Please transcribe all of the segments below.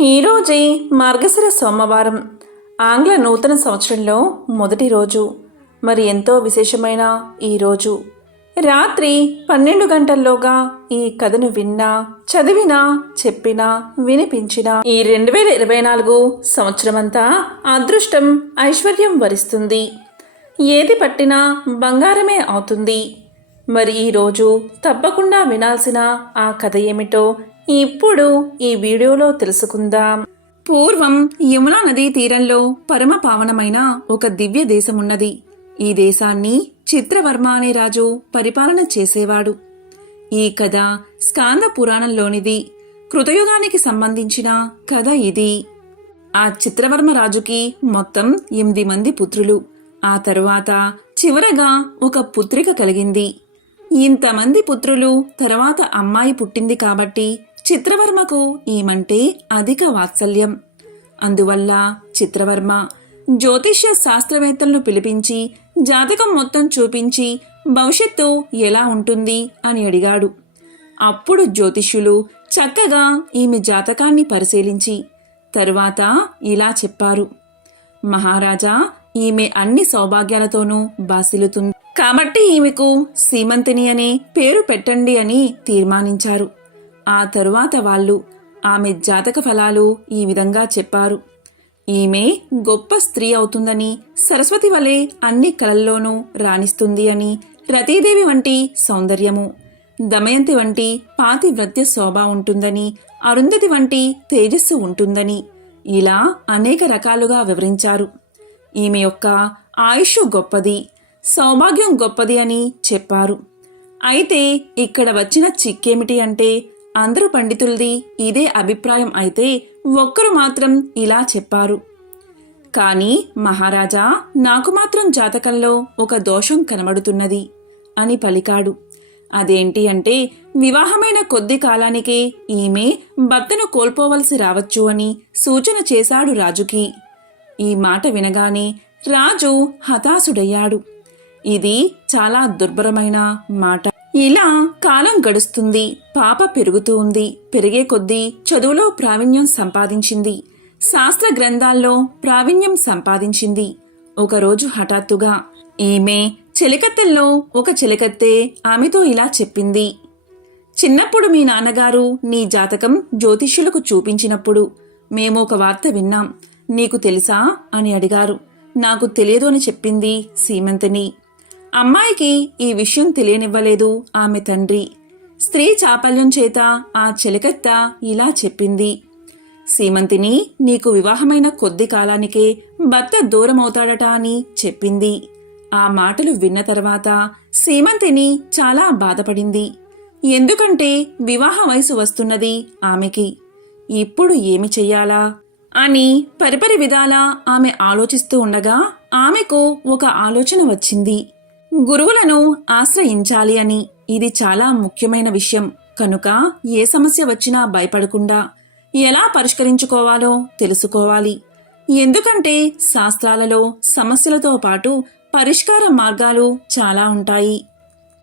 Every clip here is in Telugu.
ఈరోజే మార్గశిర సోమవారం ఆంగ్ల నూతన సంవత్సరంలో మొదటి రోజు. మరి ఎంతో విశేషమైన ఈరోజు రాత్రి పన్నెండు గంటల్లోగా ఈ కథను విన్నా చదివినా చెప్పినా వినిపించినా ఈ రెండు వేల ఇరవై నాలుగు సంవత్సరమంతా అదృష్టం ఐశ్వర్యం వరిస్తుంది. ఏది పట్టినా బంగారమే అవుతుంది. మరి ఈరోజు తప్పకుండా వినాల్సిన ఆ కథ ఏమిటో ఇప్పుడు ఈ వీడియోలో తెలుసుకుందాం. పూర్వం యమునా నదీ తీరంలో పరమ పావనమైన ఒక దివ్య దేశమున్నది. ఈ దేశాన్ని చిత్రవర్మ అనే రాజు పరిపాలన చేసేవాడు. ఈ కథ స్కాంద పురాణంలోనిది. కృతయుగానికి సంబంధించిన కథ ఇది. ఆ చిత్రవర్మ రాజుకి మొత్తం ఎనిమిది మంది పుత్రులు. ఆ తరువాత చివరగా ఒక పుత్రిక కలిగింది. ఇంతమంది పుత్రులు తర్వాత అమ్మాయి పుట్టింది కాబట్టి చిత్రవర్మకు ఏమంటే అధిక వాత్సల్యం. అందువల్ల చిత్రవర్మ జ్యోతిష్య శాస్త్రవేత్తలను పిలిపించి జాతకం మొత్తం చూపించి భవిష్యత్తు ఎలా ఉంటుంది అని అడిగాడు. అప్పుడు జ్యోతిష్యులు చక్కగా ఈమె జాతకాన్ని పరిశీలించి తరువాత ఇలా చెప్పారు. మహారాజా ఈమె అన్ని సౌభాగ్యాలతోనూ బాసిలుతుంది. కాబట్టి ఈమెకు సీమంతిని అనే పేరు పెట్టండి అని తీర్మానించారు. ఆ తరువాత వాళ్ళు ఆమె జాతక ఫలాలు ఈ విధంగా చెప్పారు. ఈమె గొప్ప స్త్రీ అవుతుందని సరస్వతి వలె అన్ని కళల్లోనూ రాణిస్తుంది అని రతీదేవి వంటి సౌందర్యము దమయంతి వంటి పాతివ్రత్య శోభ ఉంటుందని అరుంధతి వంటి తేజస్సు ఉంటుందని ఇలా అనేక రకాలుగా వివరించారు. ఈమె యొక్క ఆయుష్ గొప్పది సౌభాగ్యం గొప్పది అని చెప్పారు. అయితే ఇక్కడ వచ్చిన చిక్కేమిటి అంటే అందరూ పండితులది ఇదే అభిప్రాయం అయితే ఒక్కరు మాత్రం ఇలా చెప్పారు. కానీ మహారాజా నాకు మాత్రం జాతకంలో ఒక దోషం కనబడుతున్నది అని పలికాడు. అదేంటి అంటే వివాహమైన కొద్ది కాలానికే ఈమె భర్తను కోల్పోవలసి రావచ్చు అని సూచన చేశాడు రాజుకి. ఈ మాట వినగానే రాజు హతాశుడయ్యాడు. ఇది చాలా దుర్భరమైన మాట. ఇలా కాలం గడుస్తుంది. పాప పెరుగుతూ ఉంది. పెరిగే కొద్దీ చదువులో ప్రావీణ్యం సంపాదించింది. శాస్త్ర గ్రంథాల్లో ప్రావీణ్యం సంపాదించింది. ఒకరోజు హఠాత్తుగా ఈమె చెలికత్తెల్లో ఒక చెలికత్తె ఆమెతో ఇలా చెప్పింది. చిన్నప్పుడు మీ నాన్నగారు నీ జాతకం జ్యోతిష్యులకు చూపించినప్పుడు మేము ఒక వార్త విన్నాం. నీకు తెలుసా? అని అడిగారు. నాకు తెలియదు అని చెప్పింది సీమంతిని. అమ్మాయికి ఈ విషయం తెలియనివ్వలేదు. ఆమె తండ్రి స్త్రీ చాపల్యం చేత ఆ చెలికత్త ఇలా చెప్పింది. సీమంతిని నీకు వివాహమైన కొద్ది కాలానికే భర్త దూరమవుతాడట అని చెప్పింది. ఆ మాటలు విన్న తర్వాత సీమంతిని చాలా బాధపడింది. ఎందుకంటే వివాహ వయసు వస్తున్నది ఆమెకి. ఇప్పుడు ఏమి చెయ్యాలా? అని పరిపరి విధాలా ఆమె ఆలోచిస్తూ ఉండగా ఆమెకు ఒక ఆలోచన వచ్చింది. గురువులను ఆశ్రయించాలి అని. ఇది చాలా ముఖ్యమైన విషయం. కనుక ఏ సమస్య వచ్చినా భయపడకుండా ఎలా పరిష్కరించుకోవాలో తెలుసుకోవాలి. ఎందుకంటే శాస్త్రాలలో సమస్యలతో పాటు పరిష్కార మార్గాలు చాలా ఉంటాయి.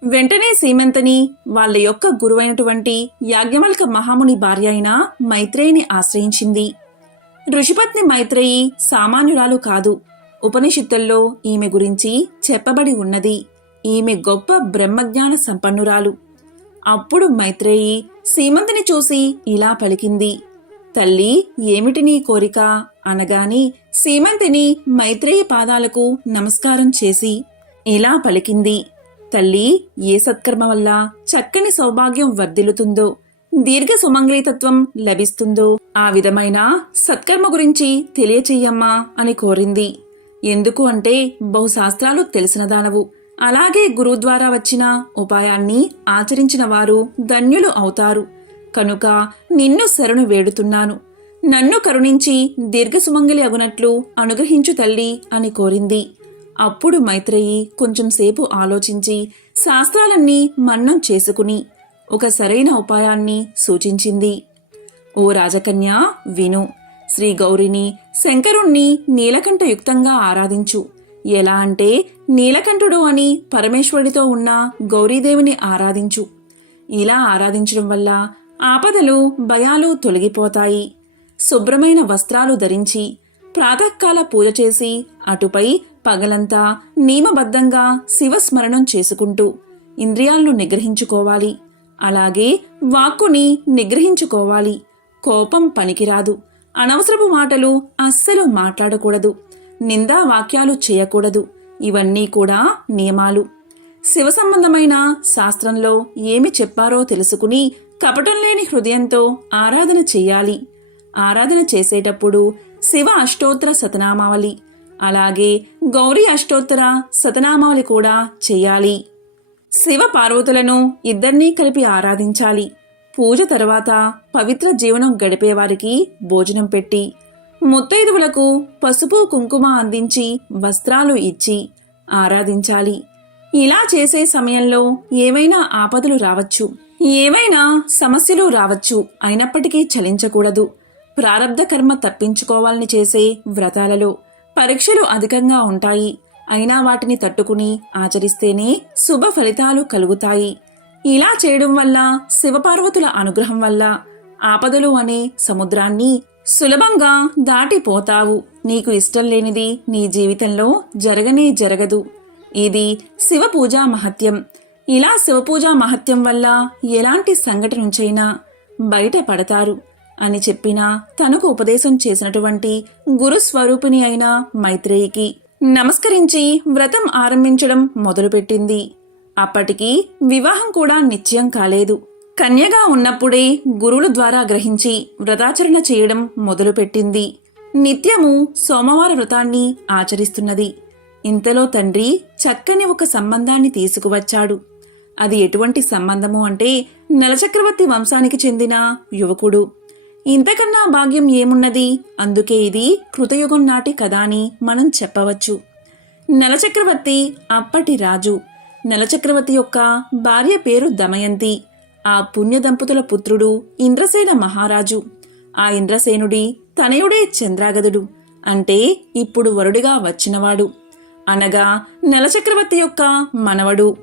వెంటనే సీమంతని వాళ్ళ యొక్క గురువైనటువంటి యాజ్ఞవల్క మహాముని భార్య అయిన మైత్రేయిని ఆశ్రయించింది. ఋషిపత్ని మైత్రేయి సామాన్యురాలు కాదు. ఉపనిషత్తుల్లో ఈమె గురించి చెప్పబడి ఉన్నది. ఈమె గొప్ప బ్రహ్మజ్ఞాన సంపన్నురాలు. అప్పుడు మైత్రేయి సీమంతిని చూసి ఇలా పలికింది. తల్లి ఏమిటి నీ కోరిక అనగాని సీమంతిని మైత్రేయి పాదాలకు నమస్కారం చేసి ఇలా పలికింది. తల్లి ఏ సత్కర్మ వల్ల చక్కని సౌభాగ్యం వర్ధిల్లుతుందో దీర్ఘ సుమంగళితత్వం లభిస్తుందో ఆ విధమైన సత్కర్మ గురించి తెలియచేయమ్మా అని కోరింది. ఎందుకు అంటే బహుశాస్త్రాలు తెలిసిన దానవు అలాగే గురువు ద్వారా వచ్చిన ఉపాయాన్ని ఆచరించిన వారు ధన్యులు అవుతారు. కనుక నిన్ను శరణు వేడుతున్నాను. నన్ను కరుణించి దీర్ఘసుమంగలి అగునట్లు అనుగ్రహించు తల్లి అని కోరింది. అప్పుడు మైత్రేయి కొంచెం సేపు ఆలోచించి శాస్త్రాలన్నీ మన్నం చేసుకుని ఒక సరైన ఉపాయాన్ని సూచించింది. ఓ రాజకన్య విను. శ్రీ గౌరిని శంకరుణ్ణి నీలకంఠయుక్తంగా ఆరాధించు. ఎలా అంటే నీలకంఠుడు అని పరమేశ్వరుడితో ఉన్న గౌరీదేవిని ఆరాధించు. ఇలా ఆరాధించడం వల్ల ఆపదలు భయాలు తొలగిపోతాయి. శుభ్రమైన వస్త్రాలు ధరించి ప్రాతకాల పూజ చేసి అటుపై పగలంతా నియమబద్ధంగా శివస్మరణం చేసుకుంటూ ఇంద్రియాలను నిగ్రహించుకోవాలి. అలాగే వాక్కుని నిగ్రహించుకోవాలి. కోపం పనికిరాదు. అనవసరపు మాటలు అస్సలు మాట్లాడకూడదు. నిందా వాక్యాలు చేయకూడదు. ఇవన్నీ కూడా నియమాలు. శివ సంబంధమైన శాస్త్రంలో ఏమి చెప్పారో తెలుసుకుని కపటం లేని హృదయంతో ఆరాధన చెయ్యాలి ఆరాధన చేసేటప్పుడు శివ అష్టోత్తర శతనామావళి అలాగే గౌరీ అష్టోత్తర శతనామావళి కూడా చెయ్యాలి శివ పార్వతులను ఇద్దరినీ కలిపి ఆరాధించాలి. పూజ తర్వాత పవిత్ర జీవనం గడిపేవారికి భోజనం పెట్టి ముత్తైదువులకు పసుపు కుంకుమ అందించి వస్త్రాలు ఇచ్చి ఆరాధించాలి. ఇలా చేసే సమయంలో ఏవైనా ఆపదలు రావచ్చు ఏవైనా సమస్యలు రావచ్చు అయినప్పటికీ చలించకూడదు. ప్రారబ్ధ కర్మ తప్పించుకోవాలని చేసే వ్రతాలలో పరీక్షలు అధికంగా ఉంటాయి. అయినా వాటిని తట్టుకుని ఆచరిస్తేనే శుభ ఫలితాలు కలుగుతాయి. ఇలా చేయడం వల్ల శివపార్వతుల అనుగ్రహం వల్ల ఆపదలు అనే సముద్రాన్ని సులభంగా దాటిపోతావు. నీకు ఇష్టం లేనిది నీ జీవితంలో జరగనే జరగదు. ఇది శివ పూజా మహత్యం. ఇలా శివపూజా మహత్యం వల్ల ఎలాంటి సంఘటన నుంచైనా బయటపడతారు అని చెప్పిన తనకు ఉపదేశం చేసినటువంటి గురుస్వరూపిణి అయిన మైత్రేయికి నమస్కరించి వ్రతం ఆరంభించడం మొదలుపెట్టింది. అప్పటికి వివాహం కూడా నిశ్చయం కాలేదు. కన్యగా ఉన్నప్పుడే గురువుల ద్వారా గ్రహించి వ్రతాచరణ చేయడం మొదలుపెట్టింది. నిత్యము సోమవార వ్రతాన్ని ఆచరిస్తున్నది. ఇంతలో తండ్రి చక్కని ఒక సంబంధాన్ని తీసుకువచ్చాడు. అది ఎటువంటి సంబంధము అంటే నలచక్రవర్తి వంశానికి చెందిన యువకుడు. ఇంతకన్నా భాగ్యం ఏమున్నది? అందుకే ఇది కృతయుగం నాటి కథ అని మనం చెప్పవచ్చు. నలచక్రవర్తి అప్పటి రాజు. నలచక్రవర్తి యొక్క భార్య పేరు దమయంతి. ఆ పుణ్య దంపతుల పుత్రుడు ఇంద్రసేన మహారాజు. ఆ ఇంద్రసేనుడి తనయుడే చంద్రాగదుడు. అంటే ఇప్పుడు వరుడిగా వచ్చినవాడు. అనగా నలచక్రవర్తి యొక్క మనవడు.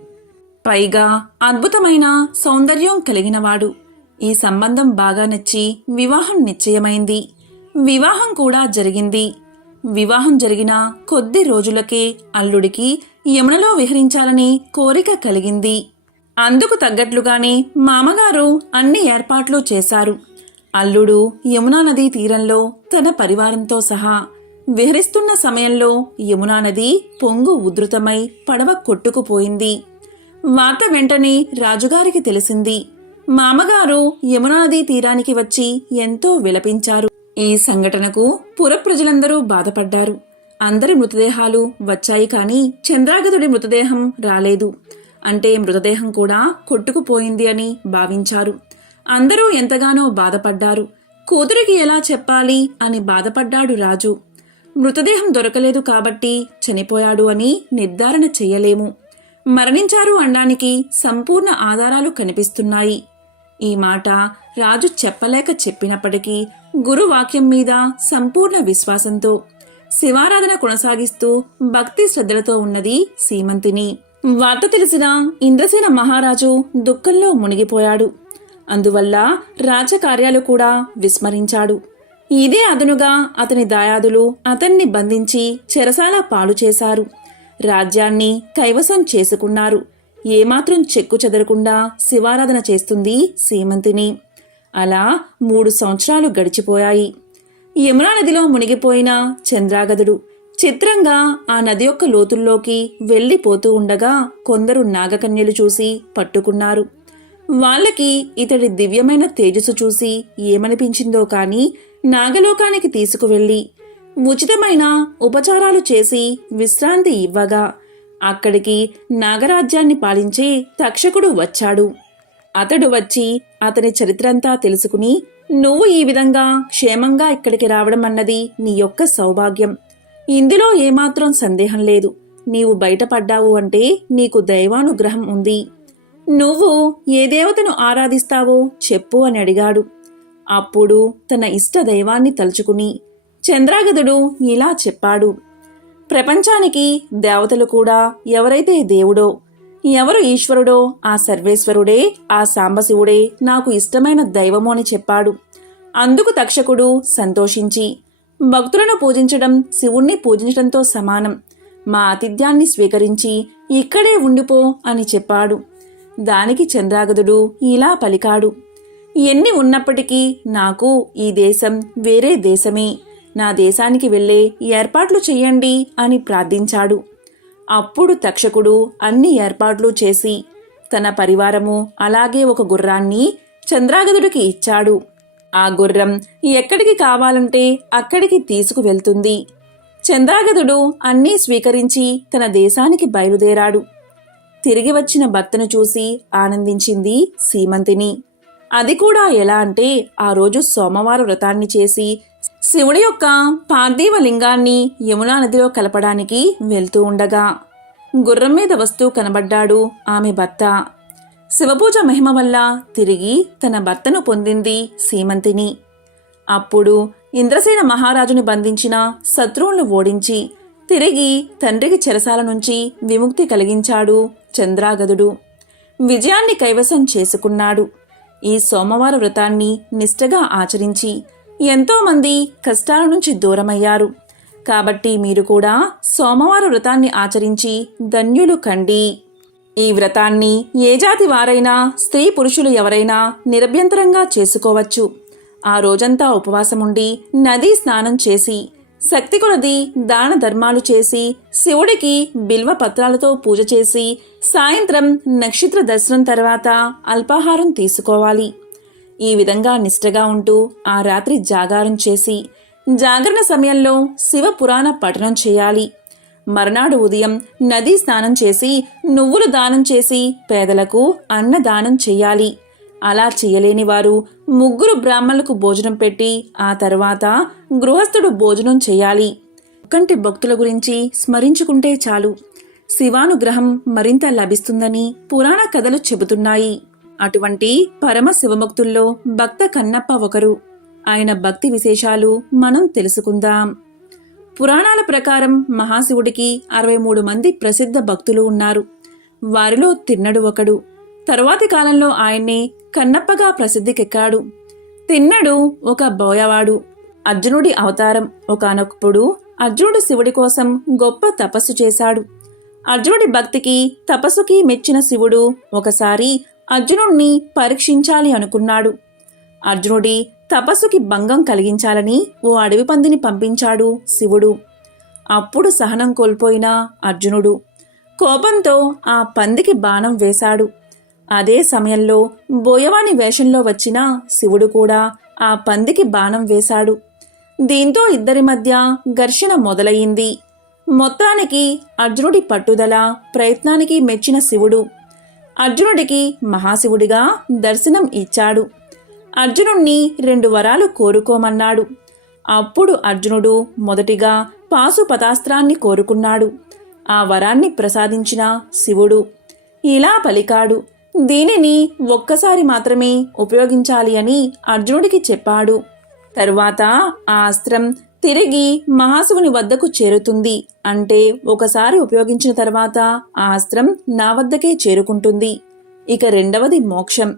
పైగా అద్భుతమైన సౌందర్యం కలిగినవాడు. ఈ సంబంధం బాగా నచ్చి వివాహం నిశ్చయమైంది. వివాహం కూడా జరిగింది. వివాహం జరిగిన కొద్ది రోజులకే అల్లుడికి యమునలో విహరించాలని కోరిక కలిగింది. అందుకు తగ్గట్లుగానే మామగారు అన్ని ఏర్పాట్లు చేశారు. అల్లుడు యమునా నదీ తీరంలో తన పరివారంతో సహా విహరిస్తున్న సమయంలో యమునా నది పొంగు ఉధృతమై పడవ కొట్టుకుపోయింది. వార్త వెంటనే రాజుగారికి తెలిసింది. మామగారు యమునా నదీ తీరానికి వచ్చి ఎంతో విలపించారు. ఈ సంఘటనకు పుర ప్రజలందరూ బాధపడ్డారు. అందరి మృతదేహాలు వచ్చాయి కానీ చంద్రాగతుడి మృతదేహం రాలేదు. అంటే మృతదేహం కూడా కొట్టుకుపోయింది అని భావించారు. అందరూ ఎంతగానో బాధపడ్డారు. కూతురికి ఎలా చెప్పాలి అని బాధపడ్డాడు రాజు. మృతదేహం దొరకలేదు కాబట్టి చనిపోయాడు అని నిర్ధారణ చెయ్యలేము మరణించారు అనడానికి సంపూర్ణ ఆధారాలు కనిపిస్తున్నాయి. ఈ మాట రాజు చెప్పలేక చెప్పినప్పటికీ గురువాక్యం మీద సంపూర్ణ విశ్వాసంతో శివారాధన కొనసాగిస్తూ భక్తి శ్రద్ధలతో ఉన్నది సీమంతిని. వార్త తెలిసిన ఇంద్రసేన మహారాజు దుఃఖంలో మునిగిపోయాడు. అందువల్ల రాజకార్యాలు కూడా విస్మరించాడు. ఇదే అదనుగా అతని దాయాదులు అతన్ని బంధించి చెరసాల పాలు చేశారు. రాజ్యాన్ని కైవసం చేసుకున్నారు. ఏమాత్రం చెక్కు చెదరకుండా శివారాధన చేస్తుంది సీమంతిని అలా మూడు సంవత్సరాలు గడిచిపోయాయి. యమునా నదిలో మునిగిపోయిన చంద్రాగదుడు చిత్రంగా ఆ నది యొక్క లోతుల్లోకి వెళ్ళిపోతూ ఉండగా కొందరు నాగకన్యలు చూసి పట్టుకున్నారు. వాళ్ళకి ఇతడి దివ్యమైన తేజస్సు చూసి ఏమనిపించిందో కాని నాగలోకానికి తీసుకువెళ్ళి ఉచితమైన ఉపచారాలు చేసి విశ్రాంతి ఇవ్వగా అక్కడికి నాగరాజ్యాన్ని పాలించే తక్షకుడు వచ్చాడు. అతడు వచ్చి అతని చరిత్రంతా తెలుసుకుని నువ్వు ఈ విధంగా క్షేమంగా ఇక్కడికి రావడం అన్నది నీ యొక్క సౌభాగ్యం. ఇందులో ఏమాత్రం సందేహం లేదు. నీవు బయటపడ్డావు అంటే నీకు దైవానుగ్రహం ఉంది. నువ్వు ఏ దేవతను ఆరాధిస్తావో చెప్పు అని అడిగాడు. అప్పుడు తన ఇష్ట దైవాన్ని తలుచుకుని చంద్రాగదుడు ఇలా చెప్పాడు. ప్రపంచానికి దేవతలు కూడా ఎవరైతే దేవుడో ఎవరు ఈశ్వరుడో ఆ సర్వేశ్వరుడే ఆ సాంబశివుడే నాకు ఇష్టమైన దైవము అని చెప్పాడు. అందుకు తక్షకుడు సంతోషించి భక్తులను పూజించడం శివుణ్ణి పూజించడంతో సమానం. మా ఆతిథ్యాన్ని స్వీకరించి ఇక్కడే ఉండిపో అని చెప్పాడు. దానికి చంద్రాగదుడు ఇలా పలికాడు. ఎన్ని ఉన్నప్పటికీ నాకు ఈ దేశం వేరే దేశమే. నా దేశానికి వెళ్ళే ఏర్పాట్లు చెయ్యండి అని ప్రార్థించాడు. అప్పుడు తక్షకుడు అన్ని ఏర్పాట్లు చేసి తన పరివారము అలాగే ఒక గుర్రాన్ని చంద్రాగదుడికి ఇచ్చాడు. ఆ గుర్రం ఎక్కడికి కావాలంటే అక్కడికి తీసుకువెళ్తుంది. చంద్రాగదుడు అన్నీ స్వీకరించి తన దేశానికి బయలుదేరాడు. తిరిగి వచ్చిన భర్తను చూసి ఆనందించింది సీమంతిని. అది కూడా ఎలా అంటే ఆ రోజు సోమవార వ్రతాన్ని చేసి శివుడి యొక్క పార్థివ లింగాన్ని యమునా నదిలో కలపడానికి వెళ్తూ ఉండగా గుర్రం మీద వస్తూ కనబడ్డాడు ఆమె భర్త. శివపూజ మహిమ వల్ల తిరిగి తన భర్తను పొందింది సీమంతిని. అప్పుడు ఇంద్రసేన మహారాజుని బంధించిన శత్రువులను ఓడించి తిరిగి తండ్రికి చెరసాల నుంచి విముక్తి కలిగించాడు చంద్రాగదుడు. విజయాన్ని కైవసం చేసుకున్నాడు. ఈ సోమవార వ్రతాన్ని నిష్టగా ఆచరించి ఎంతోమంది కష్టాల నుంచి దూరమయ్యారు. కాబట్టి మీరు కూడా సోమవార వ్రతాన్ని ఆచరించి ధన్యులు కండి. ఈ వ్రతాన్ని ఏ జాతి వారైనా స్త్రీ పురుషులు ఎవరైనా నిరభ్యంతరంగా చేసుకోవచ్చు. ఆ రోజంతా ఉపవాసముండి నదీ స్నానం చేసి శక్తి కొలది దాన ధర్మాలు చేసి శివుడికి బిల్వ పత్రాలతో పూజ చేసి సాయంత్రం నక్షత్ర దర్శనం తర్వాత అల్పాహారం తీసుకోవాలి. ఈ విధంగా నిష్టగా ఉంటూ ఆ రాత్రి జాగారం చేసి జాగరణ సమయంలో శివ పురాణ పఠనం చేయాలి. మర్నాడు ఉదయం నదీ స్నానం చేసి నువ్వులు దానం చేసి పేదలకు అన్నదానం చేయాలి. అలా చేయలేని వారు ముగ్గురు బ్రాహ్మణులకు భోజనం పెట్టి ఆ తర్వాత గృహస్థుడు భోజనం చేయాలి. కంటి భక్తుల గురించి స్మరించుకుంటే చాలు. శివానుగ్రహం మరింత లభిస్తుందని పురాణ కథలు చెబుతున్నాయి. అటువంటి పరమ శివభక్తుల్లో భక్త కన్నప్ప ఒకరు. ఆయన భక్తి విశేషాలు మనం తెలుసుకుందాం. పురాణాల ప్రకారం మహాశివుడికి అరవై మూడు మంది ప్రసిద్ధ భక్తులు ఉన్నారు. వారిలో తిన్నడు ఒకడు. తరువాతి కాలంలో ఆయన్ని కన్నప్పగా ప్రసిద్ధికెక్కాడు. తిన్నడు ఒక బోయవాడు. అర్జునుడి అవతారం ఒకనొకప్పుడు అర్జునుడు శివుడి కోసం గొప్ప తపస్సు చేశాడు. అర్జునుడి భక్తికి తపస్సుకి మెచ్చిన శివుడు ఒకసారి అర్జునుణ్ణి పరీక్షించాలి అనుకున్నాడు. అర్జునుడి తపస్సుకి భంగం కలిగించాలని ఓ అడవి పందిని పంపించాడు శివుడు. అప్పుడు సహనం కోల్పోయిన అర్జునుడు కోపంతో ఆ పందికి బాణం వేశాడు. అదే సమయంలో బోయవాని వేషంలో వచ్చిన శివుడు కూడా ఆ పందికి బాణం వేశాడు. దీంతో ఇద్దరి మధ్య ఘర్షణ మొదలయ్యింది. మొత్తానికి అర్జునుడి పట్టుదల ప్రయత్నానికి మెచ్చిన శివుడు. అర్జునుడికి మహాశివుడిగా దర్శనం ఇచ్చాడు. అర్జునుణ్ణి రెండు వరాలు కోరుకోమన్నాడు. అప్పుడు అర్జునుడు మొదటిగా పాశుపతాస్త్రాన్ని కోరుకున్నాడు. ఆ వరాన్ని ప్రసాదించిన శివుడు. ఇలా పలికాడు. దీనిని ఒక్కసారి మాత్రమే ఉపయోగించాలి అని అర్జునుడికి చెప్పాడు. తరువాత ఆ అస్త్రం తిరిగి మహాశివుని వద్దకు చేరుతుంది. అంటే ఒకసారి ఉపయోగించిన తర్వాత ఆ అస్త్రం నా వద్దకే చేరుకుంటుంది. ఇక రెండవది మోక్షం.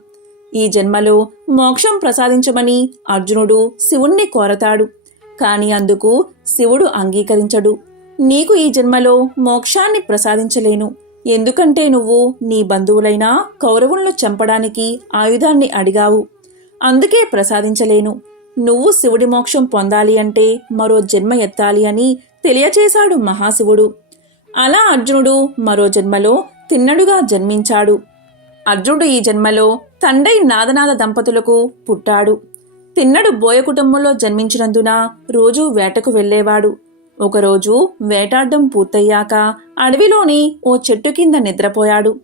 ఈ జన్మలో మోక్షం ప్రసాదించమని అర్జునుడు శివుణ్ణి కోరతాడు. కాని అందుకు శివుడు అంగీకరించడు. నీకు ఈ జన్మలో మోక్షాన్ని ప్రసాదించలేను. ఎందుకంటే నువ్వు నీ బంధువులైన కౌరవులను చంపడానికి ఆయుధాన్ని అడిగావు. అందుకే ప్రసాదించలేను. నువ్వు శివుడి మోక్షం పొందాలి అంటే మరో జన్మ ఎత్తాలి అని తెలియచేశాడు మహాశివుడు. అలా అర్జునుడు మరో జన్మలో తిన్నడుగా జన్మించాడు. అర్జునుడు ఈ జన్మలో తండ్రి నాదనాద దంపతులకు పుట్టాడు. తిన్నడు బోయ కుటుంబంలో జన్మించినందున రోజూ వేటకు వెళ్ళేవాడు. ఒకరోజు వేటాడ్డం పూర్తయ్యాక అడవిలోని ఓ చెట్టు కింద నిద్రపోయాడు.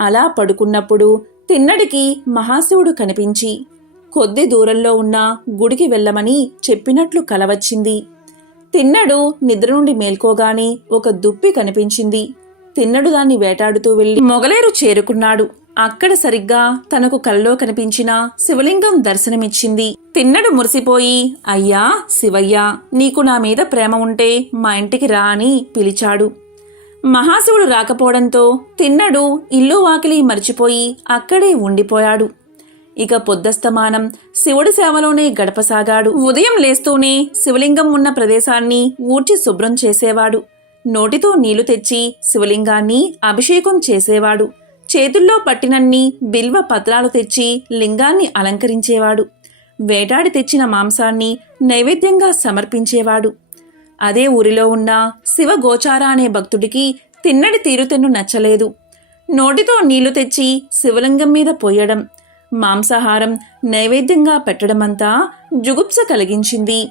అలా పడుకున్నప్పుడు తిన్నడికి మహాశివుడు కనిపించి కొద్ది దూరంలో ఉన్న గుడికి వెళ్ళమని చెప్పినట్లు కలవచ్చింది. తిన్నడు నిద్ర నుండి మేల్కోగానే ఒక దుప్పి కనిపించింది. తిన్నడు దాన్ని వేటాడుతూ వెళ్ళి మొగలేరు చేరుకున్నాడు. అక్కడ సరిగ్గా తనకు కల్లో కనిపించిన శివలింగం దర్శనమిచ్చింది. తిన్నడు మురిసిపోయి అయ్యా శివయ్య నీకు నా మీద ప్రేమ ఉంటే మా ఇంటికి రా అని పిలిచాడు. మహాశివుడు రాకపోవడంతో తిన్నడు ఇల్లు వాకిలి మరిచిపోయి అక్కడే ఉండిపోయాడు. ఇక పొద్దస్తమానం శివుడి సేవలోనే గడపసాగాడు. ఉదయం లేస్తూనే శివలింగం ఉన్న ప్రదేశాన్ని ఊడ్చి శుభ్రం చేసేవాడు. నోటితో నీళ్ళు తెచ్చి శివలింగాన్ని అభిషేకం చేసేవాడు. చేతుల్లో పట్టినన్ని బిల్వ పత్రాలు తెచ్చి లింగాన్ని అలంకరించేవాడు. వేటాడి తెచ్చిన మాంసాన్ని నైవేద్యంగా సమర్పించేవాడు. అదే ఊరిలో ఉన్న శివగోచార అనే భక్తుడికి తిన్నడి తీరుతెన్ను నచ్చలేదు. నోటితో నీళ్ళు తెచ్చి శివలింగం మీద పోయడం మాంసాహారం నైవేద్యంగా పెట్టడమంతా జుగుప్స కలిగించింది.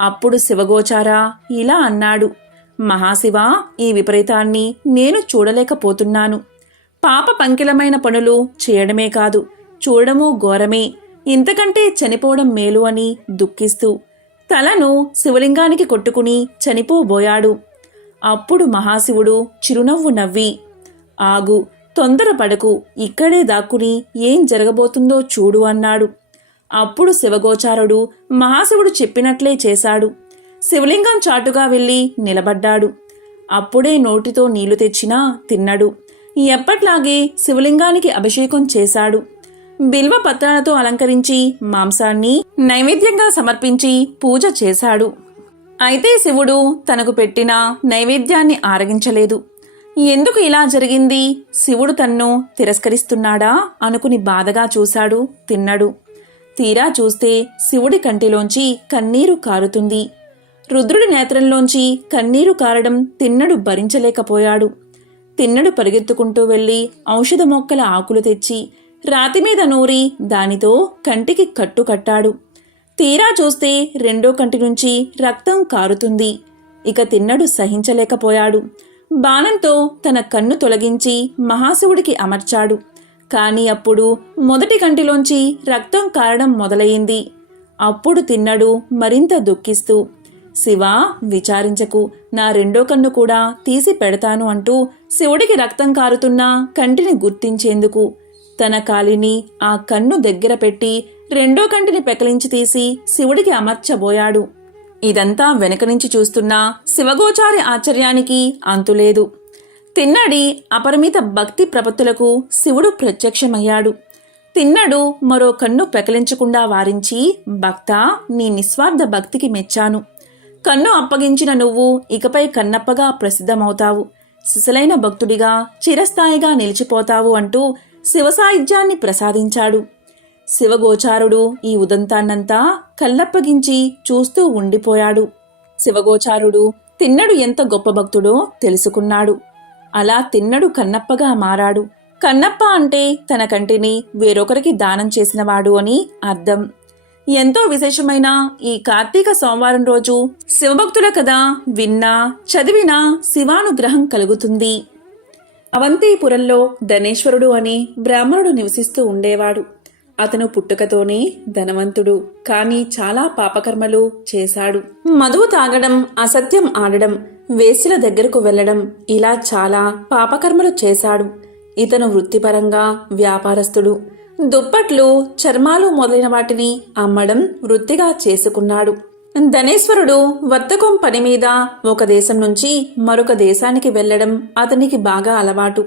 అప్పుడు శివగోచార ఇలా అన్నాడు మహాశివ ఈ విపరీతాన్ని నేను చూడలేకపోతున్నాను. పాప పంకిలమైన పనులు చేయడమే కాదు చూడడమూ ఘోరమే. ఇంతకంటే చనిపోవడం మేలు అని దుఃఖిస్తూ తలను శివలింగానికి కొట్టుకుని చనిపోబోయాడు. అప్పుడు మహాశివుడు చిరునవ్వు నవ్వి ఆగు తొందరపడకు ఇక్కడే దాక్కుని ఏం జరగబోతుందో చూడు అన్నాడు. అప్పుడు శివగోచారుడు మహాశివుడు చెప్పినట్లే చేశాడు. శివలింగం చాటుగా వెళ్ళి నిలబడ్డాడు. అప్పుడే నోటితో నీళ్ళు తెచ్చినా తిన్నడు. ఎప్పట్లాగే శివలింగానికి అభిషేకం చేశాడు. బిల్వ పత్రాలతో అలంకరించి మాంసాన్ని నైవేద్యంగా సమర్పించి పూజ చేశాడు. అయితే శివుడు తనకు పెట్టిన నైవేద్యాన్ని ఆరగించలేదు. ఎందుకు ఇలా జరిగింది? శివుడు తన్ను తిరస్కరిస్తున్నాడా? అనుకుని బాధగా చూశాడు తిన్నడు. తీరా చూస్తే శివుడి కంటిలోంచి కన్నీరు కారుతుంది. రుద్రుడి నేత్రంలోంచి కన్నీరు కారడం తిన్నడు భరించలేకపోయాడు. తిన్నడు పరిగెత్తుకుంటూ వెళ్ళి ఔషధ మొక్కల ఆకులు తెచ్చి రాతి మీద నూరి దానితో కంటికి కట్టు కట్టాడు. తీరా చూస్తే రెండో కంటి నుంచి రక్తం కారుతుంది. ఇక తిన్నడు సహించలేకపోయాడు. బాణంతో తన కన్ను తొలగించి మహాశివుడికి అమర్చాడు. కాని అప్పుడు మొదటి కంటిలోంచి రక్తం కారడం మొదలయ్యింది. అప్పుడు తిన్నడు మరింత దుఃఖిస్తూ శివా విచారించకు. నా రెండో కన్ను కూడా తీసి పెడతాను అంటూ శివుడికి రక్తం కారుతున్న కంటిని గుర్తించేందుకు. తన కాలిని ఆ కన్ను దగ్గర పెట్టి రెండో కంటిని పెకలించి తీసి శివుడికి అమర్చబోయాడు. ఇదంతా వెనక నుంచి చూస్తున్నా శివగోచారి ఆశ్చర్యానికి అంతులేదు. తిన్నడి అపరిమిత భక్తి ప్రపత్తులకు శివుడు ప్రత్యక్షమయ్యాడు. తిన్నడు మరో కన్ను పెకలించకుండా వారించి భక్త నీ నిస్వార్థ భక్తికి మెచ్చాను. కన్ను అప్పగించిన నువ్వు ఇకపై కన్నప్పగా ప్రసిద్ధమవుతావు. సిసలైన భక్తుడిగా చిరస్థాయిగా నిలిచిపోతావు అంటూ శివసాయుధ్యాన్ని ప్రసాదించాడు. శివగోచారుడు ఈ ఉదంతాన్నంతా కళ్ళప్పగించి చూస్తూ ఉండిపోయాడు. శివగోచారుడు తిన్నడు ఎంత గొప్ప భక్తుడో తెలుసుకున్నాడు. అలా తిన్నడు కన్నప్పగా మారాడు. కన్నప్ప అంటే తన కంటిని వేరొకరికి దానం చేసినవాడు అని అర్థం. ఎంతో విశేషమైన ఈ కార్తీక సోమవారం రోజు శివభక్తుల కథ విన్నా చదివినా శివానుగ్రహం కలుగుతుంది. అవంతిపురంలో ధనేశ్వరుడు అనే బ్రాహ్మణుడు నివసిస్తూ ఉండేవాడు. అతను పుట్టుకతోనే ధనవంతుడు కానీ చాలా పాపకర్మలు చేశాడు. మధువు తాగడం అసత్యం ఆడడం వేసుల దగ్గరకు వెళ్ళడం ఇలా చాలా పాపకర్మలు చేశాడు. ఇతను వృత్తిపరంగా వ్యాపారస్తుడు. దుప్పట్లు చర్మాలు మొదలైన వాటిని అమ్మడం వృత్తిగా చేసుకున్నాడు. ధనేశ్వరుడు వర్తకం పని మీద ఒక దేశం నుంచి మరొక దేశానికి వెళ్ళడం అతనికి బాగా అలవాటు.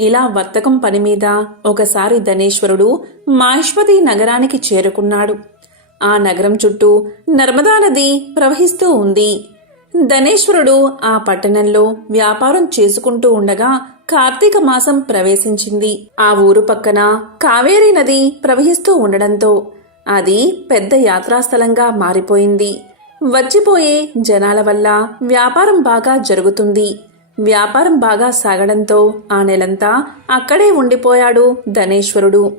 ఇలా వర్తకం పని మీద ఒకసారి ధనేశ్వరుడు మాహిష్మతి నగరానికి చేరుకున్నాడు. ఆ నగరం చుట్టూ నర్మదా నది ప్రవహిస్తూ ఉంది. ధనేశ్వరుడు ఆ పట్టణంలో వ్యాపారం చేసుకుంటూ ఉండగా కార్తీక మాసం ప్రవేశించింది. ఆ ఊరు పక్కన కావేరీ నది ప్రవహిస్తూ ఉండడంతో అది పెద్ద యాత్రాస్థలంగా మారిపోయింది. వచ్చిపోయే జనాల వల్ల వ్యాపారం బాగా జరుగుతుంది. వ్యాపారం బాగా సాగడంతో ఆ నెలంతా అక్కడే ఉండిపోయాడు ధనేశ్వరుడు.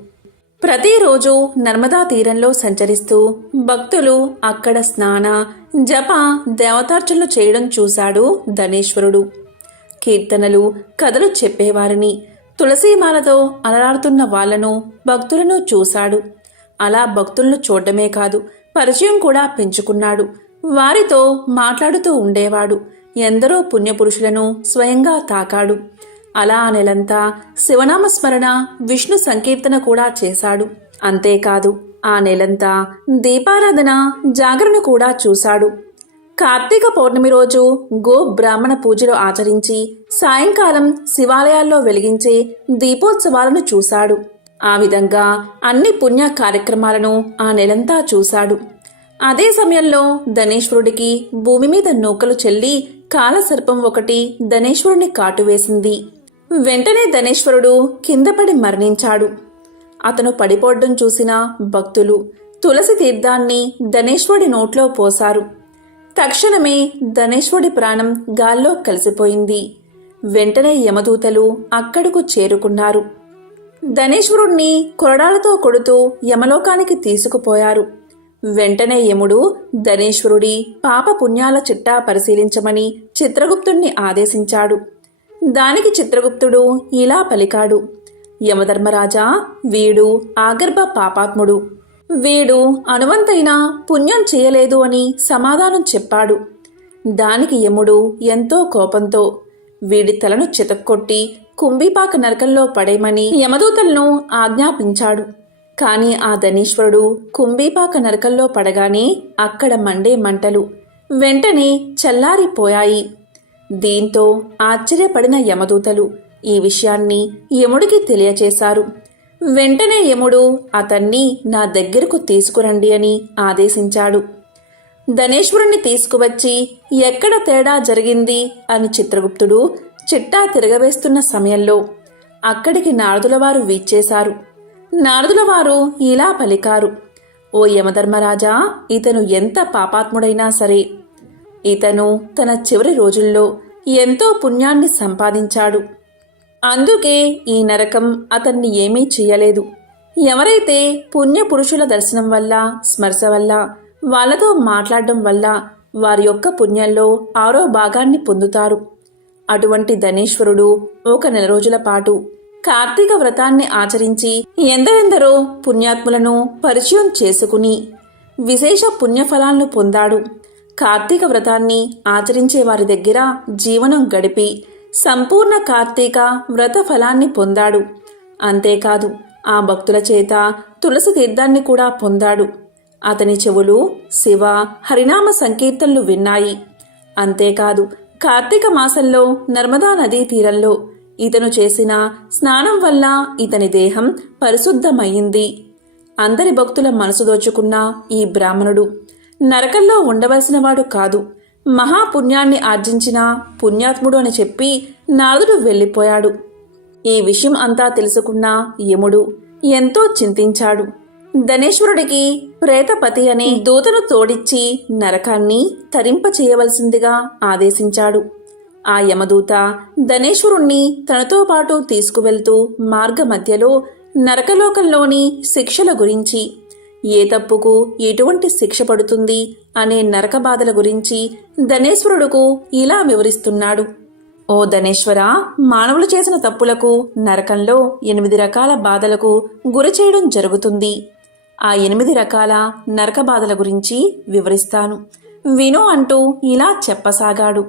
ప్రతిరోజు నర్మదా తీరంలో సంచరిస్తూ భక్తులు అక్కడ స్నాన జప దేవతార్చనలు చేయడం చూశాడు ధనేశ్వరుడు. కీర్తనలు కథలు చెప్పేవారిని. తులసీమాలతో అలరాడుతున్న వాళ్ళను భక్తులను చూశాడు. అలా భక్తులను చూడడమే కాదు పరిచయం కూడా పెంచుకున్నాడు. వారితో మాట్లాడుతూ ఉండేవాడు. ఎందరో పుణ్యపురుషులను స్వయంగా తాకాడు. అలా ఆ నెలంతా శివనామస్మరణ విష్ణు సంకీర్తన కూడా చేశాడు. అంతేకాదు ఆ నెలంతా దీపారాధన జాగరణ కూడా చూశాడు. కార్తీక పౌర్ణమి రోజు గో బ్రాహ్మణ పూజలు ఆచరించి సాయంకాలం శివాలయాల్లో వెలిగించే దీపోత్సవాలను చూశాడు. ఆ విధంగా అన్ని పుణ్య కార్యక్రమాలను ఆ నెలంతా చూశాడు. అదే సమయంలో ధనేశ్వరుడికి భూమి మీద నూకలు చెల్లి కాలసర్పం ఒకటి ధనేశ్వరుని కాటువేసింది వెంటనే ధనేశ్వరుడు కిందపడి మరణించాడు. అతను పడిపోవడం చూసిన భక్తులు తులసి తీర్థాన్ని ధనేశ్వరుడి నోట్లో పోశారు. తక్షణమే ధనేశ్వరుడి ప్రాణం గాల్లో కలిసిపోయింది. వెంటనే యమదూతలు అక్కడకు చేరుకున్నారు. ధనేశ్వరుణ్ణి కొరడాలతో కొడుతూ యమలోకానికి తీసుకుపోయారు. వెంటనే యముడు ధనేశ్వరుడి పాప పుణ్యాల చిట్టా పరిశీలించమని చిత్రగుప్తుణ్ణి ఆదేశించాడు. దానికి చిత్రగుప్తుడు ఇలా పలికాడు. యమధర్మరాజా వీడు ఆగర్భ పాపాత్ముడు. వీడు అనువంతైనా పుణ్యం చేయలేదు అని సమాధానం చెప్పాడు. దానికి యముడు ఎంతో కోపంతో వీడి తలను చితక్కొట్టి కుంభిపాక నరకంలో పడేమని యమదూతలను ఆజ్ఞాపించాడు. కాని ఆ ధనీశ్వరుడు కుంభీపాక నరకంలో పడగానే అక్కడ మండే మంటలు వెంటనే చల్లారిపోయాయి. దీంతో ఆశ్చర్యపడిన యమదూతలు ఈ విషయాన్ని యముడికి తెలియచేశారు. వెంటనే యముడు అతన్ని నా దగ్గరకు తీసుకురండి అని ఆదేశించాడు. ధనేశ్వరుణ్ణి తీసుకువచ్చి ఎక్కడ తేడా జరిగింది? అని చిత్రగుప్తుడు చిట్టా తిరగవేస్తున్న సమయంలో అక్కడికి నారదులవారు వీచ్చేశారు. నారదులవారు ఇలా పలికారు. ఓ యమధర్మరాజా ఇతను ఎంత పాపాత్ముడైనా సరే ఇతను తన చివరి రోజుల్లో ఎంతో పుణ్యాన్ని సంపాదించాడు. అందుకే ఈ నరకం అతన్ని ఏమీ చేయలేదు. ఎవరైతే పుణ్యపురుషుల దర్శనం వల్ల స్మర్శ వల్ల వాళ్ళతో మాట్లాడడం వల్ల వారి యొక్క పుణ్యంలో ఆరో భాగాన్ని పొందుతారు. అటువంటి ధనేశ్వరుడు ఒక నెల రోజుల పాటు కార్తీక వ్రతాన్ని ఆచరించి ఎందరెందరో పుణ్యాత్ములను పరిచయం చేసుకుని విశేష పుణ్యఫలాలను పొందాడు. కార్తీక వ్రతాన్ని ఆచరించే వారి దగ్గర జీవనం గడిపి సంపూర్ణ కార్తీక వ్రత ఫలాన్ని పొందాడు. అంతేకాదు ఆ భక్తుల చేత తులసి తీర్థాన్ని కూడా పొందాడు. అతని చెవులు శివ హరినామ సంకీర్తనలు విన్నాయి. అంతేకాదు కార్తీక మాసంలో నర్మదా నదీ తీరంలో ఇతను చేసిన స్నానం వల్ల ఇతని దేహం పరిశుద్ధమయ్యింది అందరి భక్తుల మనసు దోచుకున్న ఈ బ్రాహ్మణుడు నరకంలో ఉండవలసినవాడు కాదు. మహాపుణ్యాన్ని ఆర్జించిన పుణ్యాత్ముడు అని చెప్పి నారదుడు వెళ్ళిపోయాడు. ఈ విషయం అంతా తెలుసుకున్న యముడు ఎంతో చింతించాడు. ధనేశ్వరుడికి ప్రేతపతి అనే దూతను తోడిచ్చి నరకాన్ని తరింప చేయవలసిందిగా ఆదేశించాడు. ఆ యమదూత ధనేశ్వరుణ్ణి తనతో పాటు తీసుకువెళ్తూ మార్గ మధ్యలో నరకలోకంలోని శిక్షల గురించి ఏ తప్పుకు ఎటువంటి శిక్ష పడుతుంది అనే నరక బాధల గురించి ధనేశ్వరుడుకు ఇలా వివరిస్తున్నాడు. ఓ ధనేశ్వర మానవులు చేసిన తప్పులకు నరకంలో ఎనిమిది రకాల బాధలకు గురి చేయడం జరుగుతుంది. ఆ ఎనిమిది రకాల నరక బాధల గురించి వివరిస్తాను. విను అంటూ ఇలా చెప్పసాగాడు.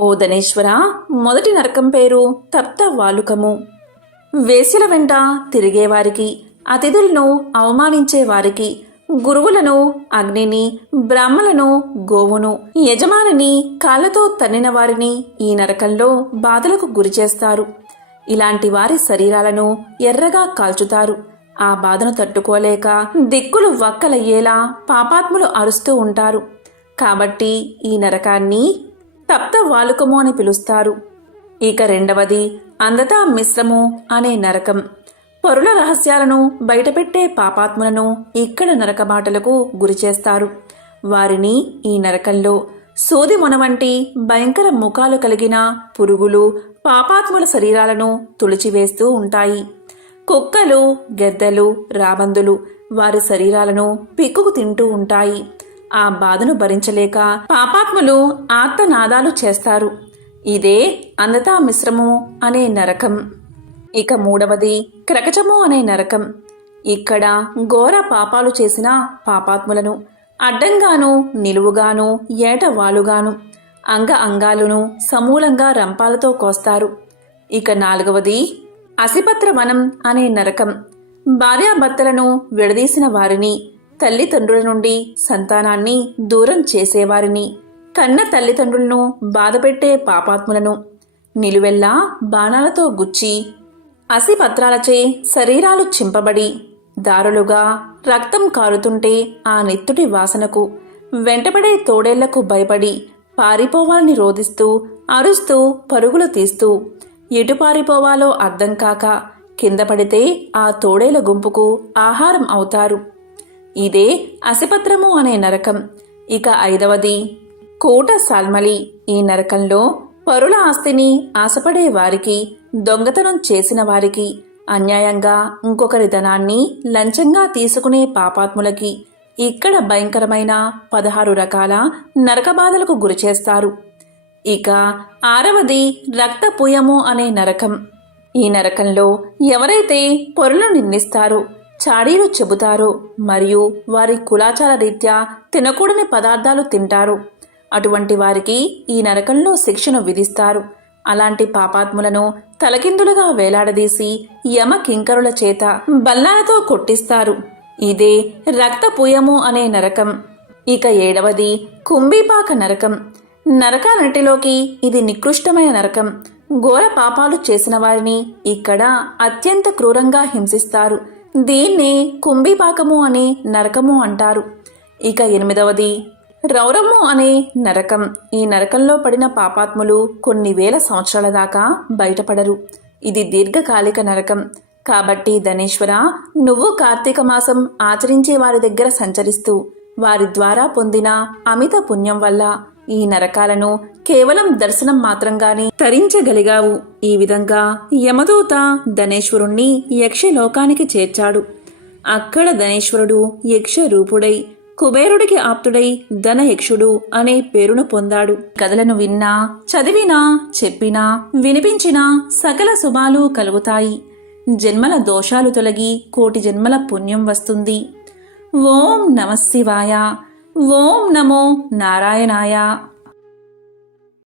ఓ ధనేశ్వర మొదటి నరకం పేరు తప్త వాలుకము. వేసిల వెంట తిరిగేవారికి అతిథులను అవమానించే వారికి గురువులను అగ్నిని బ్రాహ్మలను గోవును యజమానిని కాళ్ళతో తన్నిన వారిని ఈ నరకంలో బాధలకు గురిచేస్తారు ఇలాంటి వారి శరీరాలను ఎర్రగా కాల్చుతారు. ఆ బాధను తట్టుకోలేక దిక్కులు వక్కలయ్యేలా పాపాత్ములు అరుస్తూ ఉంటారు. కాబట్టి ఈ నరకాన్ని తప్త వాలుకము అని పిలుస్తారు. ఇక రెండవది అందతా మిశ్రము అనే నరకం. పరుల రహస్యాలను బయటపెట్టే పాపాత్ములను ఇక్కడ నరకబాటలకు గురిచేస్తారు వారిని ఈ నరకంలో సూది మొన వంటి భయంకర ముఖాలు కలిగిన పురుగులు పాపాత్ముల శరీరాలను తుడిచివేస్తూ ఉంటాయి. కుక్కలు గెద్దలు రాబందులు వారి శరీరాలను పిక్కుకు తింటూ ఉంటాయి. ఆ బాధను భరించలేక పాపాత్ములు ఆర్తనాదాలు చేస్తారు. ఇదే అందతా మిశ్రము అనే నరకం. ఇక మూడవది క్రకచము అనే నరకం. ఇక్కడ ఘోర పాపాలు చేసిన పాపాత్ములను అడ్డంగాను నిలువుగాను ఏటవాలుగాను అంగ అంగాలను సమూలంగా రంపాలతో కోస్తారు. ఇక నాలుగవది అసిపత్ర వనం అనే నరకం. భార్యాభర్తలను విడదీసిన వారిని తల్లిదండ్రుల నుండి సంతానాన్ని దూరం చేసేవారిని కన్న తల్లిదండ్రులను బాధపెట్టే పాపాత్ములను నిలువెల్లా బాణాలతో గుచ్చి అసిపత్రాలచే శరీరాలు చింపబడి దారులుగా రక్తం కారుతుంటే ఆ నెత్తుటి వాసనకు వెంటబడే తోడేళ్ళకు భయపడి పారిపోవాలని రోధిస్తూ అరుస్తూ పరుగులు తీస్తూ ఎటు పారిపోవాలో అర్థం కాక కింద పడితే ఆ తోడేల గుంపుకు ఆహారం అవుతారు. ఇదే అసిపత్రము అనే నరకం. ఇక ఐదవది కోట సాల్మలి. ఈ నరకంలో పరుల ఆస్తిని ఆశపడే వారికి దొంగతనం చేసిన వారికి అన్యాయంగా ఇంకొకరి ధనాన్ని లంచంగా తీసుకునే పాపాత్ములకి ఇక్కడ భయంకరమైన పదహారు రకాల నరకబాధలకు గురిచేస్తారు. ఇక ఆరవది రక్తపుయము అనే నరకం. ఈ నరకంలో ఎవరైతే పొరలు నిందిస్తారో చాడీలు చెబుతారో మరియు వారి కులాచార రీత్యా తినకూడని పదార్థాలు తింటారు అటువంటి వారికి ఈ నరకంలో శిక్షను విధిస్తారు. అలాంటి పాపాత్ములను తలకిందులుగా వేలాడదీసి యమ కింకరుల చేత బల్లాలతో కొట్టిస్తారు. ఇదే రక్తపుయము అనే నరకం. ఇక ఏడవది కుంభీపాక నరకం. నరకాలన్నిటిలోకి ఇది నికృష్టమైన నరకం. ఘోర పాపాలు చేసిన వారిని ఇక్కడ అత్యంత క్రూరంగా హింసిస్తారు. దీన్నే కుంభీపాకము అనే నరకము అంటారు. ఇక ఎనిమిదవది రౌరము అనే నరకం. ఈ నరకంలో పడిన పాపాత్ములు కొన్ని వేల సంవత్సరాల దాకా బయటపడరు. ఇది దీర్ఘకాలిక నరకం. కాబట్టి ధనేశ్వర నువ్వు కార్తీక మాసం ఆచరించే వారి దగ్గర సంచరిస్తూ వారి ద్వారా పొందిన అమిత పుణ్యం వల్ల ఈ నరకాలను కేవలం దర్శనం మాత్రంగానే తరించగలిగావు. ఈ విధంగా యమదూత ధనేశ్వరుణ్ణి యక్షలోకానికి చేర్చాడు. అక్కడ ధనేశ్వరుడు యక్ష రూపుడై కుబేరుడికి ఆప్తుడై ధనయక్షుడు అనే పేరును పొందాడు. కథలను విన్నా చదివినా చెప్పినా వినిపించినా సకల శుభాలు కలుగుతాయి. జన్మల దోషాలు తొలగి కోటి జన్మల పుణ్యం వస్తుంది. ఓం నమశివాయ ఓం నమో నారాయణాయ.